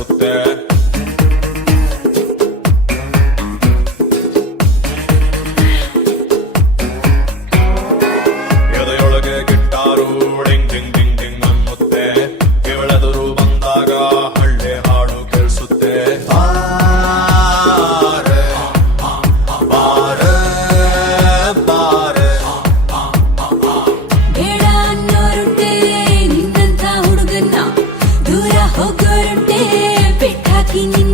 ಕೇಳಿಸುತ್ತೆ. ಎದೆಯೊಳಗೆ ಗಿಟ್ಟಾರು ಡಿಂಗ್ ಡಿಂಗ್ ಡಿಂಗ್ ಡಿಂಗ್ ಅನ್ನುತ್ತೆ. ಇವಳೆದುರು ಬಂದಾಗ ಹಳ್ಳಿ ಹಾಡು ಕೇಳಿಸುತ್ತೆ. ಬಾರೆ ಬಾರೆ ಬಾರೆ ಬೇಡ ಅನ್ನೋರುಂಟೆ ನಿನ್ನಂಥ ಹುಡುಗನ್ನ, ದೂರ ಹೋಗೋರುಂಟೆ ಬಿಟ್ಟಾಕಿ ನಿನ್ನ